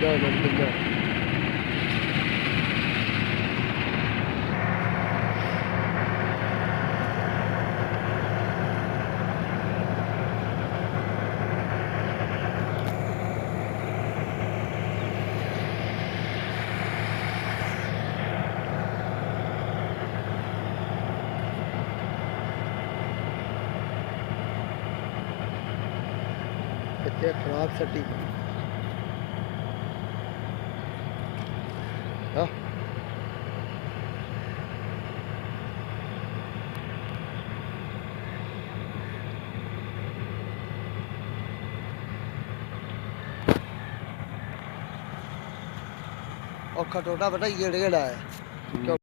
ਲੱਗਾ ਮੈਨੂੰ ਕਿੰਨਾ कितने खराब सटी हाँ और खटोटा बेटा ये है